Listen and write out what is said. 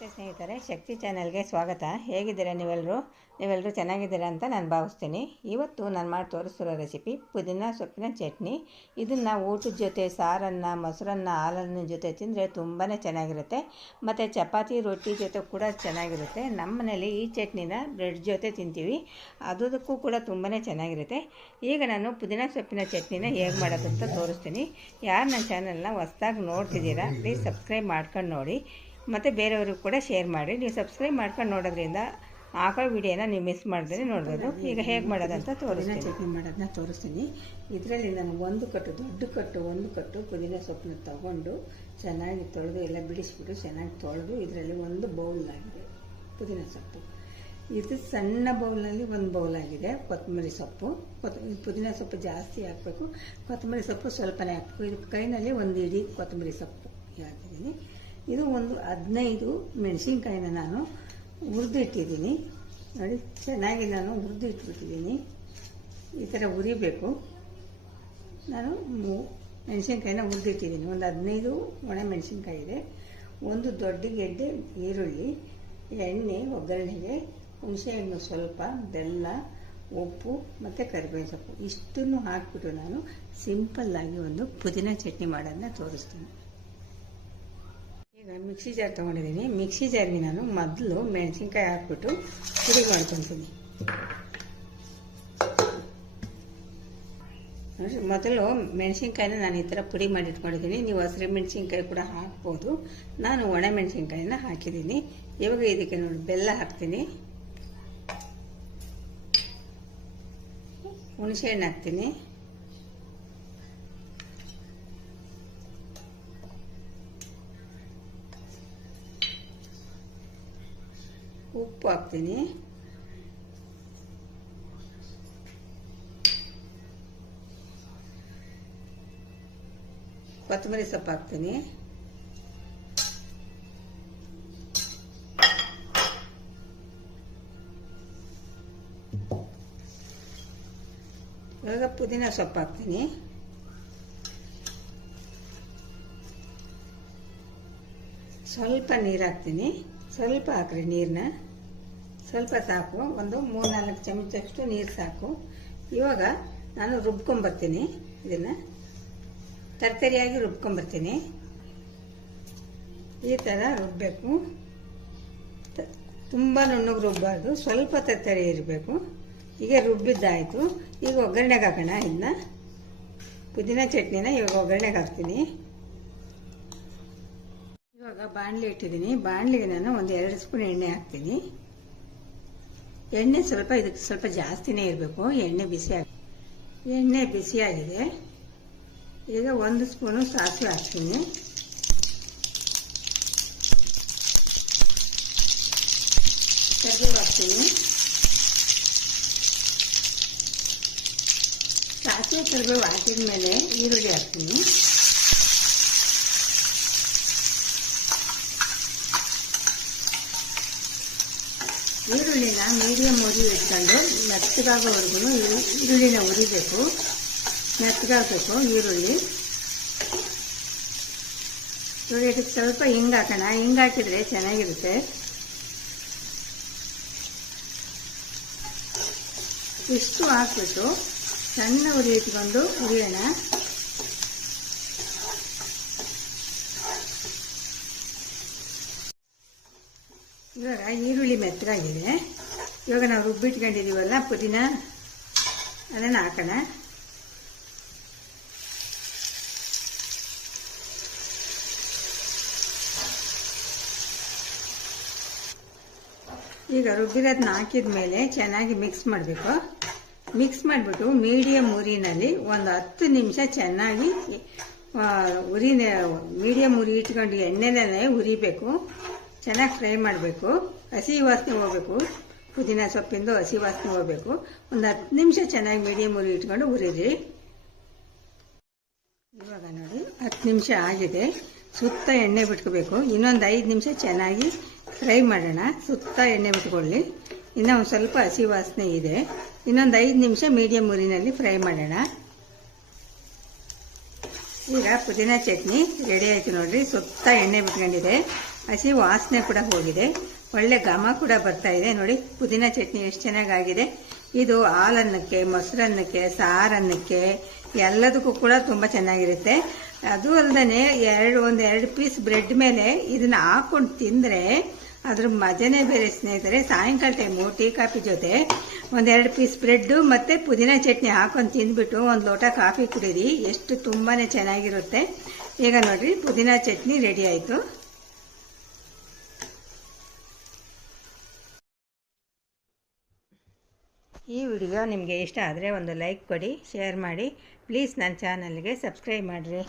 ನಮಸ್ತೆ ಸ್ನೇಹಿತರೆ, ಶಕ್ತಿ ಚಾನೆಲ್ಗೆ ಸ್ವಾಗತ. ಹೇಗಿದ್ದೀರಾ ನೀವೆಲ್ಲರೂ ಚೆನ್ನಾಗಿದ್ದೀರಾ ಅಂತ ನಾನು ಭಾವಿಸ್ತೀನಿ. ಇವತ್ತು ನಾನು ಮಾಡಿ ತೋರಿಸ್ತಿರೋ ರೆಸಿಪಿ ಪುದೀನ ಸೊಪ್ಪಿನ ಚಟ್ನಿ. ಇದನ್ನು ಊಟದ ಜೊತೆ ಸಾರನ್ನ, ಮೊಸರನ್ನ, ಹಾಲನ್ನ ಜೊತೆ ತಿಂದರೆ ತುಂಬಾ ಚೆನ್ನಾಗಿರುತ್ತೆ. ಮತ್ತು ಚಪಾತಿ ರೊಟ್ಟಿ ಜೊತೆ ಕೂಡ ಚೆನ್ನಾಗಿರುತ್ತೆ. ನಮ್ಮ ಮನೇಲಿ ಈ ಚಟ್ನಿನ ಬ್ರೆಡ್ ಜೊತೆ ತಿಂತೀವಿ, ಅದಕ್ಕೂ ಕೂಡ ತುಂಬಾ ಚೆನ್ನಾಗಿರುತ್ತೆ. ಈಗ ನಾನು ಪುದೀನ ಸೊಪ್ಪಿನ ಚಟ್ನಿನ ಹೇಗೆ ಮಾಡೋದಂತ ತೋರಿಸ್ತೀನಿ. ಯಾರು ನನ್ನ ಚಾನಲ್ನ ಹೊಸ್ದಾಗಿ ನೋಡ್ತಿದ್ದೀರಾ ಪ್ಲೀಸ್ ಸಬ್ಸ್ಕ್ರೈಬ್ ಮಾಡ್ಕೊಂಡು ನೋಡಿ, ಮತ್ತು ಬೇರೆಯವ್ರಿಗೂ ಕೂಡ ಶೇರ್ ಮಾಡಿ. ನೀವು ಸಬ್ಸ್ಕ್ರೈಬ್ ಮಾಡ್ಕೊಂಡು ನೋಡೋದ್ರಿಂದ ಹಾಕೋ ವಿಡಿಯೋನ ನೀವು ಮಿಸ್ ಮಾಡಿದ್ರೆ ನೋಡ್ಬೋದು. ಈಗ ಹೇಗೆ ಮಾಡೋದಂತ ತೋರಿಸ್ತೀನಿ. ಚಟ್ನಿ ಮಾಡೋದನ್ನ ತೋರಿಸ್ತೀನಿ. ಇದರಲ್ಲಿ ನಾನು ಒಂದು ಕಟ್ಟು ಪುದೀನ ಸೊಪ್ಪನ್ನ ತೊಗೊಂಡು ಚೆನ್ನಾಗಿ ತೊಳೆದು ಎಲ್ಲ ಬಿಡಿಸ್ಬಿಟ್ಟು ಚೆನ್ನಾಗಿ ತೊಳೆದು ಇದರಲ್ಲಿ ಒಂದು ಬೌಲ್ ಆಗಿದೆ ಪುದೀನ ಸೊಪ್ಪು. ಇದು ಸಣ್ಣ ಬೌಲ್ನಲ್ಲಿ ಒಂದು ಬೌಲ್ ಆಗಿದೆ ಕೊತ್ತಂಬರಿ ಸೊಪ್ಪು. ಪುದೀನ ಸೊಪ್ಪು ಜಾಸ್ತಿ ಹಾಕಬೇಕು, ಕೊತ್ತಂಬರಿ ಸೊಪ್ಪು ಸ್ವಲ್ಪನೇ ಹಾಕಬೇಕು. ಇದು ಕೈನಲ್ಲಿ ಒಂದು ಇಡೀ ಕೊತ್ತಂಬರಿ ಸೊಪ್ಪು ಹಾಕಿದ್ದೀನಿ. ಇದು ಒಂದು 15 ಮೆಣಸಿನ್ಕಾಯಿನ ನಾನು ಹುರಿದಿಟ್ಟಿದ್ದೀನಿ ನೋಡಿ. ಚೆನ್ನಾಗಿ ನಾನು ಹುರಿದಿಟ್ಬಿಟ್ಟಿದ್ದೀನಿ. ಈ ಥರ ಹುರಿಬೇಕು. ನಾನು ಮೆಣಸಿನ್ಕಾಯಿನ ಹುರಿದಿಟ್ಟಿದ್ದೀನಿ. ಒಂದು 15 ಒಣ ಮೆಣಸಿನ್ಕಾಯಿ ಇದೆ. ಒಂದು ದೊಡ್ಡ ಗೆಡ್ಡೆ ಈರುಳ್ಳಿ, ಎಣ್ಣೆ ಒಗ್ಗರಣೆಗೆ, ಹುಣಸೆಹಣ್ಣು ಸ್ವಲ್ಪ, ಬೆಲ್ಲ, ಉಪ್ಪು ಮತ್ತು ಕರಿಬೇವಿನ ಸೊಪ್ಪು ಇಷ್ಟನ್ನು ಹಾಕಿಬಿಟ್ಟು ನಾನು ಸಿಂಪಲ್ಲಾಗಿ ಒಂದು ಪುದೀನ ಚಟ್ನಿ ಮಾಡೋದನ್ನ ತೋರಿಸ್ತೀನಿ. ಈಗ ಮಿಕ್ಸಿ ಜಾರ್ ತೊಗೊಂಡಿದ್ದೀನಿ. ಮಿಕ್ಸಿ ಜಾರ್ಗೆ ನಾನು ಮೊದಲು ಮೆಣಸಿನ್ಕಾಯಿ ಹಾಕ್ಬಿಟ್ಟು ಪುಡಿ ಮಾಡ್ಕೊತೀನಿ. ಮೊದಲು ಮೆಣಸಿನ್ಕಾಯಿನ ನಾನು ಈ ಥರ ಪುಡಿ ಮಾಡಿ ಇಟ್ಕೊಂಡಿದ್ದೀನಿ. ನೀವು ಹಸಿರು ಮೆಣಸಿನ್ಕಾಯಿ ಕೂಡ ಹಾಕ್ಬೋದು. ನಾನು ಒಣ ಮೆಣಸಿನ್ಕಾಯಿನ ಹಾಕಿದ್ದೀನಿ. ಇವಾಗ ಇದಕ್ಕೆ ನೋಡಿ ಬೆಲ್ಲ ಹಾಕ್ತೀನಿ, ಹುಣಸೆಹಣ್ಣು ಹಾಕ್ತೀನಿ, ಉಪ್ಪು ಹಾಕ್ತೀನಿ, ಕೊತ್ತಂಬರಿ ಸೊಪ್ಪು ಹಾಕ್ತೀನಿ, ಇವಾಗ ಪುದೀನ ಸೊಪ್ಪು ಹಾಕ್ತೀನಿ, ಸ್ವಲ್ಪ ನೀರು ಹಾಕ್ತೀನಿ. ಸ್ವಲ್ಪ ಹಾಕ್ರಿ, ನೀರನ್ನ ಸ್ವಲ್ಪ ಸಾಕು. ಒಂದು 3-4 ಚಮಚಷ್ಟು ನೀರು ಸಾಕು. ಇವಾಗ ನಾನು ರುಬ್ಕೊಂಬರ್ತೀನಿ. ಇದನ್ನು ತರ್ತರಿಯಾಗಿ ರುಬ್ಕೊಂಬರ್ತೀನಿ. ಈ ಥರ ರುಬ್ಬಬೇಕು. ತುಂಬ ನುಣ್ಣಗೆ ರುಬ್ಬಾರ್ದು, ಸ್ವಲ್ಪ ತರ್ತರಿ ಇರಬೇಕು. ಈಗ ರುಬ್ಬಿದ್ದಾಯಿತು. ಈಗ ಒಗ್ಗರಣೆಗೆ ಹಾಕೋಣ. ಇದನ್ನ ಪುದೀನ ಚಟ್ನಿನ ಇವಾಗ ಒಗ್ಗರಣೆಗೆ ಹಾಕ್ತೀನಿ. ಇವಾಗ ಬಾಣಲಿ ಇಟ್ಟಿದ್ದೀನಿ. ಬಾಣಲಿಗೆ ನಾನು ಒಂದು 2 ಸ್ಪೂನ್ ಎಣ್ಣೆ ಹಾಕ್ತೀನಿ. ಎಣ್ಣೆ ಇದಕ್ಕೆ ಸ್ವಲ್ಪ ಜಾಸ್ತಿನೇ ಇರಬೇಕು. ಎಣ್ಣೆ ಬಿಸಿಯಾಗಿದೆ. ಈಗ 1 ಸ್ಪೂನು ಸಾಸಿವೆ ಹಾಕ್ತೀನಿ, ಕರಿಬೇವು ಹಾಕ್ತೀನಿ. ಸಾಸಿವೆ ಕರಿಬೇವು ಹಾಕಿದ ಮೇಲೆ ಈರುಳ್ಳಿ ಹಾಕ್ತೀನಿ. ಈರುಳ್ಳಿನ ಮೀಡಿಯಂ ಉರಿ ಇಟ್ಕೊಂಡು ಮೆತ್ತಗಾಗೋವರೆಗೂ ಈರುಳ್ಳಿನ ಉರಿಬೇಕು. ಮೆತ್ತಗಾಗಬೇಕು ಈರುಳ್ಳಿ. ಇವಾಗ ಇದಕ್ಕೆ ಸ್ವಲ್ಪ ಹಿಂಗೆ ಹಾಕೋಣ. ಹಿಂಗೆ ಹಾಕಿದರೆ ಚೆನ್ನಾಗಿರುತ್ತೆ. ಇಷ್ಟು ಹಾಕ್ಬಿಟ್ಟು ಸಣ್ಣ ಉರಿ ಇಟ್ಕೊಂಡು ಉರಿಯೋಣ. ಇವಾಗ ಈರುಳ್ಳಿ ಮೆತ್ತಗಾಗಿದೆ. ಇವಾಗ ನಾವು ರುಬ್ಬಿಟ್ಕೊಂಡಿದ್ದೀವಲ್ಲ ಪುದೀನ, ಅದನ್ನು ಹಾಕೋಣ. ಈಗ ರುಬ್ಬಿರೋದನ್ನ ಹಾಕಿದ ಮೇಲೆ ಚೆನ್ನಾಗಿ ಮಿಕ್ಸ್ ಮಾಡಬೇಕು. ಮಿಕ್ಸ್ ಮಾಡಿಬಿಟ್ಟು ಮೀಡಿಯಂ ಉರಿನಲ್ಲಿ ಒಂದು 10 ನಿಮಿಷ ಚೆನ್ನಾಗಿ ಮೀಡಿಯಂ ಉರಿ ಇಟ್ಕೊಂಡು ಎಣ್ಣೆನೇ ಉರಿಬೇಕು. ಚೆನ್ನಾಗಿ ಫ್ರೈ ಮಾಡಬೇಕು. ಹಸಿ ವಾಸನೆ ಹೋಗಬೇಕು. ಪುದೀನ ಸೊಪ್ಪಿಂದು ಹಸಿ ವಾಸನೆ ಹೋಗಬೇಕು. ಒಂದು 10 ನಿಮಿಷ ಚೆನ್ನಾಗಿ ಮೀಡಿಯಂ ಉರಿ ಇಟ್ಕೊಂಡು ಉರಿದ್ರಿ. ಇವಾಗ ನೋಡಿ 10 ನಿಮಿಷ ಆಗಿದೆ. ಸುತ್ತ ಎಣ್ಣೆ ಬಿಟ್ಕೋಬೇಕು. ಇನ್ನೊಂದು 5 ನಿಮಿಷ ಚೆನ್ನಾಗಿ ಫ್ರೈ ಮಾಡೋಣ. ಸುತ್ತ ಎಣ್ಣೆ ಬಿಟ್ಕೊಳ್ಳಿ. ಇನ್ನೂ ಒಂದು ಸ್ವಲ್ಪ ಹಸಿ ವಾಸನೆ ಇದೆ. ಇನ್ನೊಂದು 5 ನಿಮಿಷ ಮೀಡಿಯಂ ಉರಿನಲ್ಲಿ ಫ್ರೈ ಮಾಡೋಣ. ಈಗ ಪುದೀನ ಚಟ್ನಿ ರೆಡಿ ಆಯಿತು ನೋಡ್ರಿ. ಸುತ್ತ ಎಣ್ಣೆ ಬಿಟ್ಕೊಂಡಿದೆ. ಹಸಿ ವಾಸನೆ ಕೂಡ ಹೋಗಿದೆ, ಒಳ್ಳೆ ಘಮ ಕೂಡ ಬರ್ತಾ ಇದೆ. ನೋಡಿ ಪುದೀನ ಚಟ್ನಿ ಎಷ್ಟು ಚೆನ್ನಾಗಾಗಿದೆ. ಇದು ಹಾಲನ್ನಕ್ಕೆ, ಮೊಸರನ್ನಕ್ಕೆ, ಸಾರನ್ನಕ್ಕೆ ಎಲ್ಲದಕ್ಕೂ ಕೂಡ ತುಂಬ ಚೆನ್ನಾಗಿರುತ್ತೆ. ಅದು ಅಲ್ಲದೆ ಒಂದು ಪೀಸ್ ಬ್ರೆಡ್ ಮೇಲೆ ಇದನ್ನು ಹಾಕ್ಕೊಂಡು ತಿಂದರೆ ಅದ್ರ ಮಜನೇ ಬೇರೆ ಸ್ನೇಹಿತರೆ. ಸಾಯಂಕಾಲ ಟೈಮು ಟೀ ಕಾಫಿ ಜೊತೆ 1-2 ಪೀಸ್ ಬ್ರೆಡ್ಡು ಮತ್ತು ಪುದೀನ ಚಟ್ನಿ ಹಾಕೊಂಡು ತಿಂದ್ಬಿಟ್ಟು ಒಂದು ಲೋಟ ಕಾಫಿ ಕುಡೀರಿ, ಎಷ್ಟು ತುಂಬಾ ಚೆನ್ನಾಗಿರುತ್ತೆ. ಈಗ ನೋಡಿರಿ ಪುದೀನ ಚಟ್ನಿ ರೆಡಿ ಆಯಿತು. ಈ ವಿಡಿಯೋ ನಿಮಗೆ ಇಷ್ಟ ಆದರೆ ಒಂದು ಲೈಕ್ ಕೊಡಿ, ಶೇರ್ ಮಾಡಿ, ಪ್ಲೀಸ್ ನನ್ನ ಚಾನಲ್ಗೆ ಸಬ್ಸ್ಕ್ರೈಬ್ ಮಾಡಿರಿ.